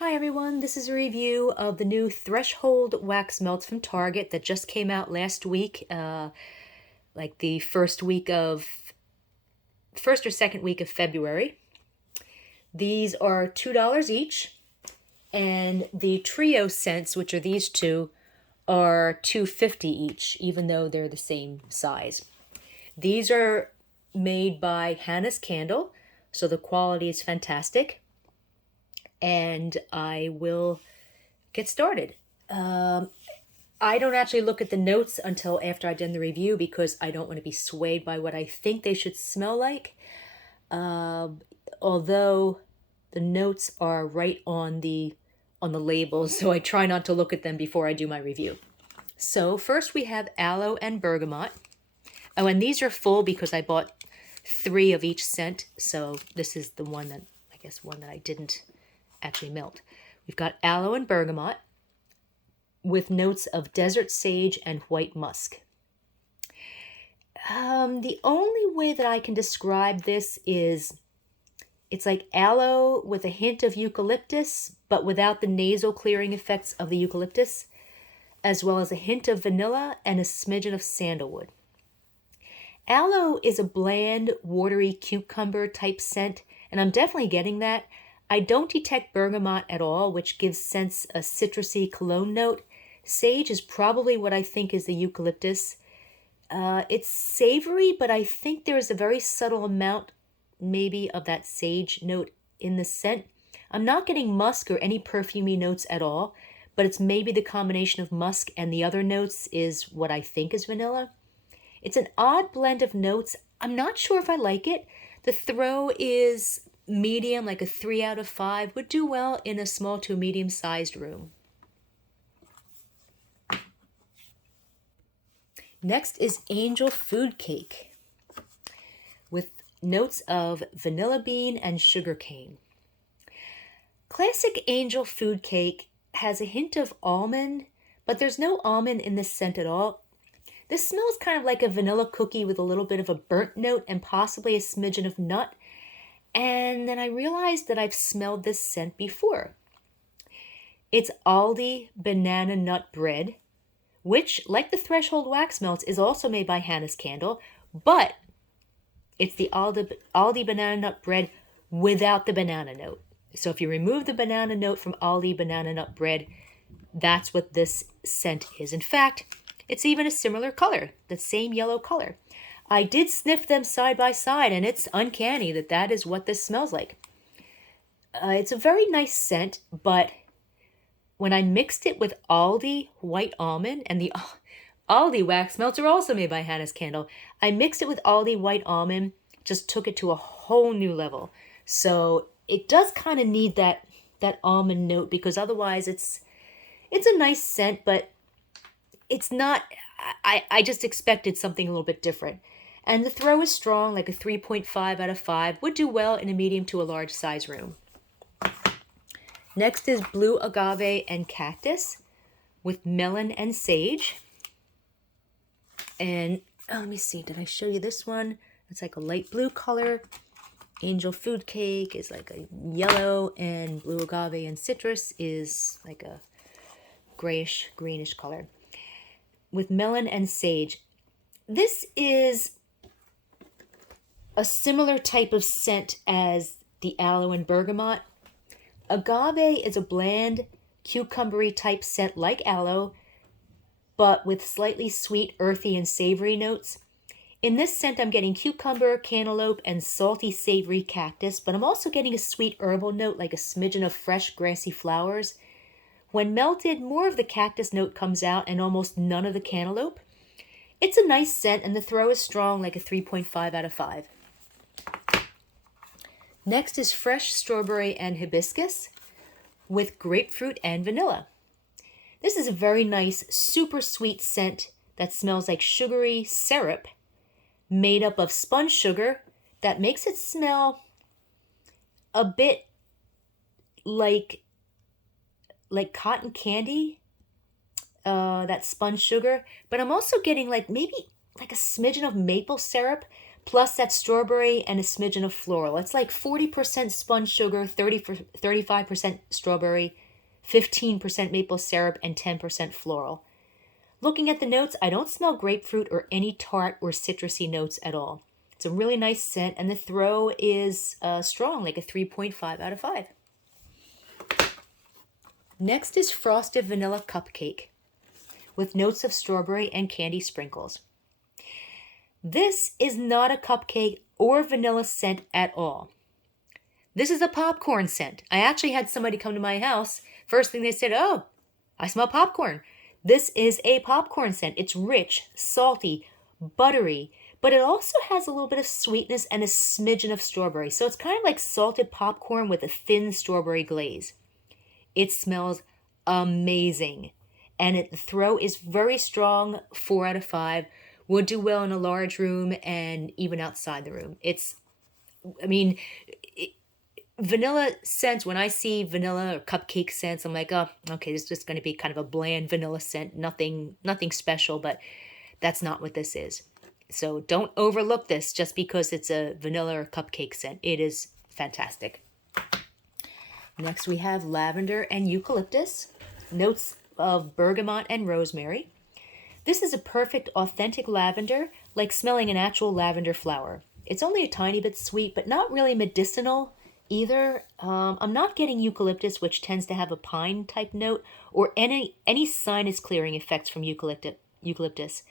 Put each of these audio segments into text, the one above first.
Hi everyone, this is a review of the new Threshold wax melts from Target that just came out last week, like the first or second week of February. These are $2 each, and the trio scents, which are these two, are $2.50 each, even though they're the same size. These are made by Hannah's Candle, so the quality is fantastic. And I will get started. I don't actually look at the notes until after I've done the review because I don't want to be swayed by what I think they should smell like. Although the notes are right on the labels, so I try not to look at them before I do my review. So first we have Aloe and Bergamot. Oh, and these are full because I bought 3 of each scent. So this is the one that I didn't actually melt. We've got Aloe and Bergamot with notes of desert sage and white musk. The only way that I can describe this is it's like aloe with a hint of eucalyptus, but without the nasal clearing effects of the eucalyptus, as well as a hint of vanilla and a smidgen of sandalwood. Aloe is a bland, watery cucumber type scent, and I'm definitely getting that. I don't detect bergamot at all, which gives scents a citrusy cologne note. Sage is probably what I think is the eucalyptus. It's savory, but I think there is a very subtle amount maybe of that sage note in the scent. I'm not getting musk or any perfumey notes at all, but it's maybe the combination of musk and the other notes is what I think is vanilla. It's an odd blend of notes. I'm not sure if I like it. The throw is medium, like a 3 out of 5, would do well in a small to medium-sized room. Next is Angel Food Cake with notes of vanilla bean and sugar cane. Classic Angel Food Cake has a hint of almond, but there's no almond in this scent at all. This smells kind of like a vanilla cookie with a little bit of a burnt note and possibly a smidgen of nut. And then I realized that I've smelled this scent before. It's Aldi banana nut bread, which, like the Threshold wax melts, is also made by Hannah's Candle, but it's the Aldi banana nut bread without the banana note. So if you remove the banana note from Aldi banana nut bread, that's what this scent is. In fact, it's even a similar color, the same yellow color. I did sniff them side by side, and it's uncanny that is what this smells like. It's a very nice scent, but when I mixed it with Aldi white almond, and the Aldi wax melts are also made by Hannah's Candle, I mixed it with Aldi white almond, just took it to a whole new level. So it does kind of need that almond note because otherwise it's a nice scent, but it's not. I just expected something a little bit different. And the throw is strong, like a 3.5 out of 5. Would do well in a medium to a large size room. Next is Blue Agave and Cactus with Melon and Sage. And let me see, did I show you this one? It's like a light blue color. Angel Food Cake is like a yellow, and Blue Agave and Citrus is like a grayish, greenish color. With Melon and Sage. This is a similar type of scent as the Aloe and Bergamot. Agave is a bland, cucumbery type scent like aloe, but with slightly sweet, earthy, and savory notes. In this scent, I'm getting cucumber, cantaloupe, and salty, savory cactus, but I'm also getting a sweet herbal note like a smidgen of fresh, grassy flowers. When melted, more of the cactus note comes out and almost none of the cantaloupe. It's a nice scent, and the throw is strong like a 3.5 out of 5. Next is Fresh Strawberry and Hibiscus with grapefruit and vanilla. This is a very nice, super sweet scent that smells like sugary syrup made up of spun sugar that makes it smell a bit like cotton candy, that spun sugar. But I'm also getting maybe like a smidgen of maple syrup, plus that strawberry and a smidgen of floral. It's like 40% spun sugar, 35% strawberry, 15% maple syrup, and 10% floral. Looking at the notes, I don't smell grapefruit or any tart or citrusy notes at all. It's a really nice scent, and the throw is strong, like a 3.5 out of 5. Next is Frosted Vanilla Cupcake with notes of strawberry and candy sprinkles. This is not a cupcake or vanilla scent at all. This is a popcorn scent. I actually had somebody come to my house. First thing they said, "Oh, I smell popcorn." This is a popcorn scent. It's rich, salty, buttery, but it also has a little bit of sweetness and a smidgen of strawberry. So it's kind of like salted popcorn with a thin strawberry glaze. It smells amazing. And the throw is very strong, 4 out of 5. Would do well in a large room and even outside the room. Vanilla scents, when I see vanilla or cupcake scents, I'm like, oh, okay, this is just going to be kind of a bland vanilla scent, nothing special, but that's not what this is. So don't overlook this just because it's a vanilla or cupcake scent. It is fantastic. Next we have lavender and eucalyptus, notes of bergamot and rosemary. This is a perfect authentic lavender, like smelling an actual lavender flower. It's only a tiny bit sweet, but not really medicinal either. I'm not getting eucalyptus, which tends to have a pine type note, or any sinus clearing effects from eucalyptus.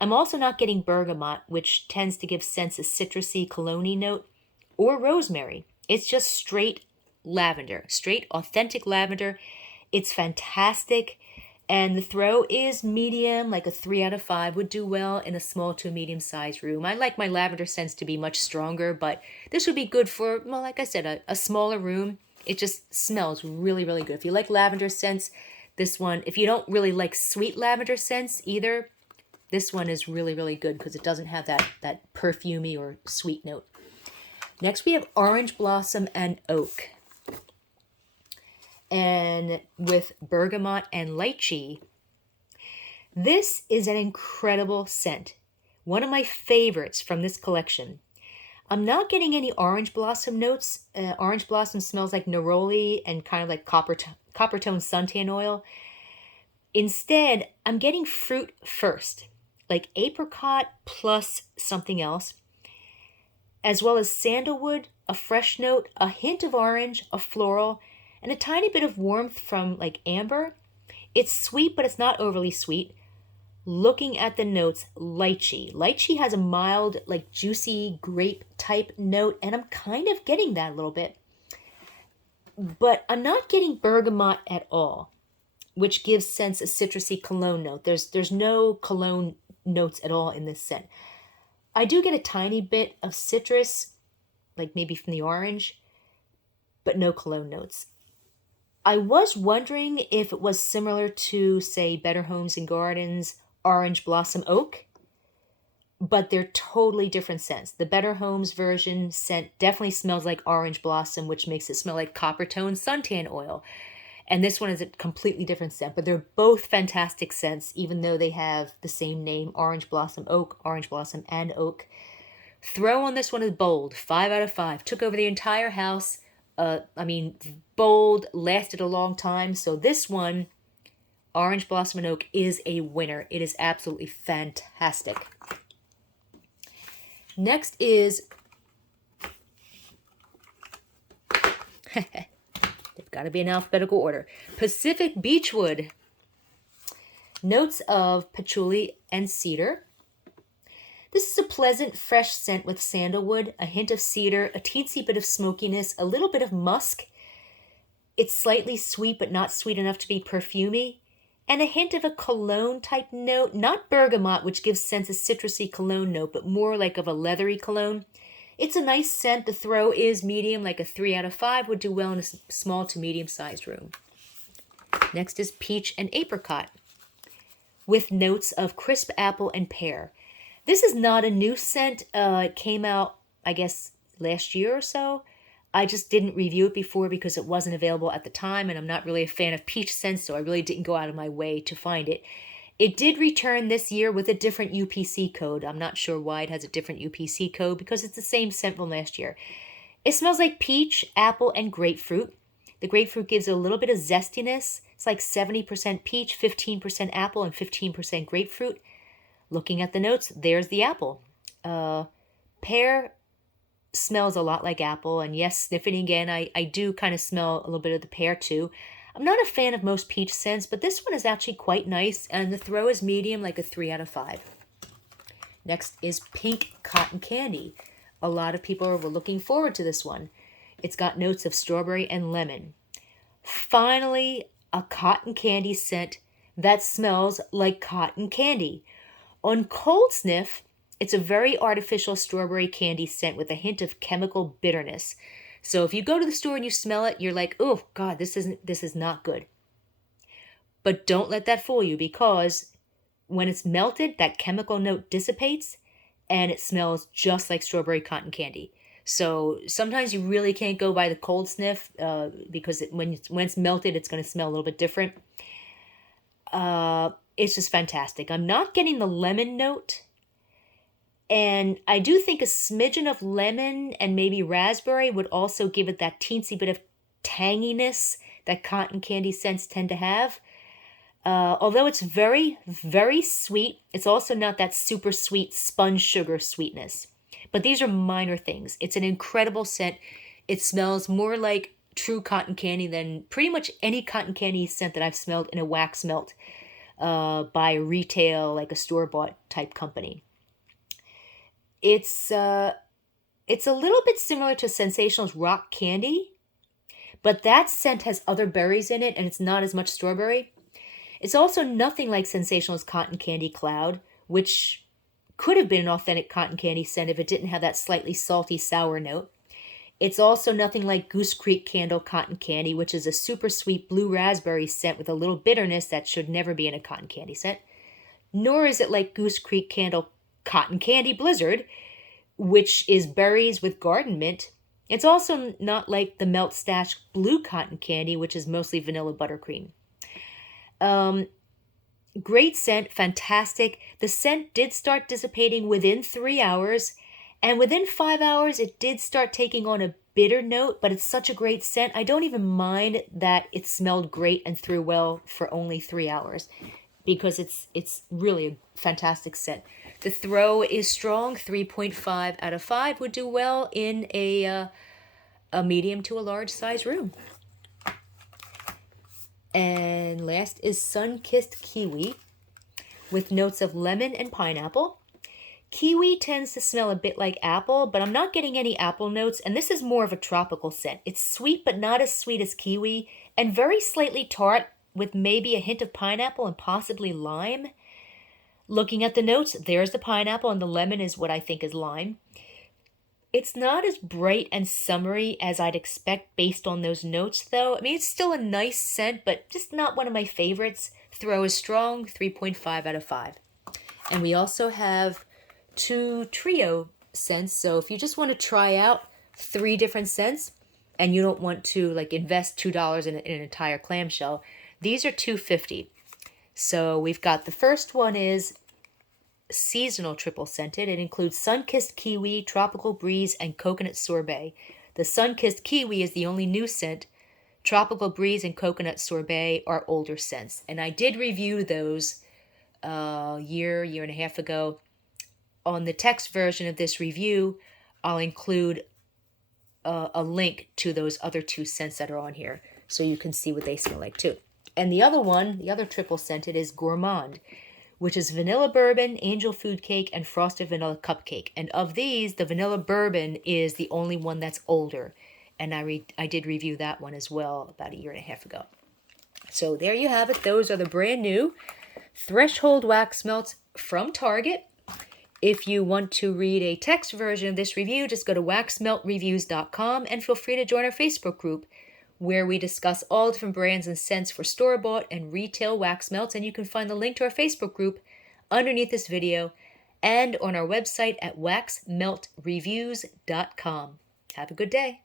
I'm also not getting bergamot, which tends to give scents a citrusy cologne note, or rosemary. It's just straight lavender, straight authentic lavender. It's fantastic. And the throw is medium, like a 3 out of 5 would do well in a small to medium sized room. I like my lavender scents to be much stronger, but this would be good for, well, like I said, a smaller room. It just smells really, really good. If you like lavender scents, this one, if you don't really like sweet lavender scents either, this one is really, really good because it doesn't have that perfumey or sweet note. Next we have orange blossom and oak. And with bergamot and lychee. This is an incredible scent. One of my favorites from this collection. I'm not getting any orange blossom notes. Orange blossom smells like neroli and kind of like copper tone suntan oil. Instead, I'm getting fruit first, like apricot plus something else, as well as sandalwood, a fresh note, a hint of orange, a floral, and a tiny bit of warmth from like amber. It's sweet, but it's not overly sweet. Looking at the notes, lychee. Lychee has a mild, like juicy grape type note, and I'm kind of getting that a little bit. But I'm not getting bergamot at all, which gives scents a citrusy cologne note. There's no cologne notes at all in this scent. I do get a tiny bit of citrus, like maybe from the orange, but no cologne notes. I was wondering if it was similar to, say, Better Homes and Gardens Orange Blossom Oak, but they're totally different scents. The Better Homes version scent definitely smells like orange blossom, which makes it smell like copper tone suntan oil. And this one is a completely different scent, but they're both fantastic scents, even though they have the same name, Orange Blossom Oak, Orange Blossom and Oak. Throw on this one is bold, 5 out of 5. Took over the entire house. Bold, lasted a long time. So this one, Orange Blossom and Oak, is a winner. It is absolutely fantastic. Next is, they've got to be in alphabetical order, Pacific Beechwood. Notes of patchouli and cedar. This is a pleasant, fresh scent with sandalwood, a hint of cedar, a teensy bit of smokiness, a little bit of musk. It's slightly sweet, but not sweet enough to be perfumey, and a hint of a cologne type note, not bergamot, which gives scents a citrusy cologne note, but more like of a leathery cologne. It's a nice scent. The throw is medium, like a 3 out of 5 would do well in a small to medium-sized room. Next is peach and apricot with notes of crisp apple and pear. This is not a new scent. It came out, I guess, last year or so. I just didn't review it before because it wasn't available at the time, and I'm not really a fan of peach scents, so I really didn't go out of my way to find it. It did return this year with a different UPC code. I'm not sure why it has a different UPC code because it's the same scent from last year. It smells like peach, apple, and grapefruit. The grapefruit gives it a little bit of zestiness. It's like 70% peach, 15% apple, and 15% grapefruit. Looking at the notes, there's the apple. Pear smells a lot like apple, and yes, sniffing again, I do kind of smell a little bit of the pear too. I'm not a fan of most peach scents, but this one is actually quite nice, and the throw is medium, like a 3 out of 5. Next is pink cotton candy. A lot of people were looking forward to this one. It's got notes of strawberry and lemon. Finally, a cotton candy scent that smells like cotton candy. On cold sniff, it's a very artificial strawberry candy scent with a hint of chemical bitterness. So if you go to the store and you smell it, you're like, oh God, this is not good. But don't let that fool you, because when it's melted, that chemical note dissipates and it smells just like strawberry cotton candy. So sometimes you really can't go by the cold sniff because when it's melted, it's going to smell a little bit different. It's just fantastic. I'm not getting the lemon note. And I do think a smidgen of lemon and maybe raspberry would also give it that teensy bit of tanginess that cotton candy scents tend to have. Although it's very, very sweet, it's also not that super sweet sponge sugar sweetness. But these are minor things. It's an incredible scent. It smells more like true cotton candy than pretty much any cotton candy scent that I've smelled in a wax melt by retail, like a store-bought type company. It's a little bit similar to Sensational's rock candy, but that scent has other berries in it and it's not as much strawberry. It's also nothing like Sensational's cotton candy cloud, which could have been an authentic cotton candy scent if it didn't have that slightly salty sour note. It's also nothing like Goose Creek Candle cotton candy, which is a super sweet blue raspberry scent with a little bitterness that should never be in a cotton candy scent. Nor is it like Goose Creek Candle Cotton Candy Blizzard, which is berries with garden mint. It's also not like the Melt Stash Blue Cotton Candy, which is mostly vanilla buttercream. Great scent, fantastic. The scent did start dissipating within 3 hours, and within 5 hours it did start taking on a bitter note, but it's such a great scent. I don't even mind that it smelled great and threw well for only 3 hours, because it's really a fantastic scent. The throw is strong, 3.5 out of 5 would do well in a medium to a large size room. And last is Sun-Kissed Kiwi with notes of lemon and pineapple. Kiwi tends to smell a bit like apple, but I'm not getting any apple notes, and this is more of a tropical scent. It's sweet, but not as sweet as kiwi, and very slightly tart with maybe a hint of pineapple and possibly lime. Looking at the notes, there's the pineapple, and the lemon is what I think is lime. It's not as bright and summery as I'd expect based on those notes, though. I mean, it's still a nice scent, but just not one of my favorites. Throw is strong, 3.5 out of 5. And we also have 2 trio scents, so if you just want to try out 3 different scents and you don't want to like invest $2 in an entire clamshell, these are $2.50. So we've got the first one is seasonal triple scented. It includes Sun-Kissed Kiwi, Tropical Breeze, and Coconut Sorbet. The Sun-Kissed Kiwi is the only new scent. Tropical Breeze and Coconut Sorbet are older scents. And I did review those year and a half ago. On the text version of this review, I'll include a link to those other 2 scents that are on here so you can see what they smell like too. And the other one, the other triple scented, is Gourmand, which is vanilla bourbon, angel food cake, and frosted vanilla cupcake. And of these, the vanilla bourbon is the only one that's older. And I did review that one as well about a year and a half ago. So there you have it. Those are the brand new Threshold Wax Melts from Target. If you want to read a text version of this review, just go to waxmeltreviews.com and feel free to join our Facebook group, where we discuss all different brands and scents for store-bought and retail wax melts. And you can find the link to our Facebook group underneath this video and on our website at waxmeltreviews.com. Have a good day.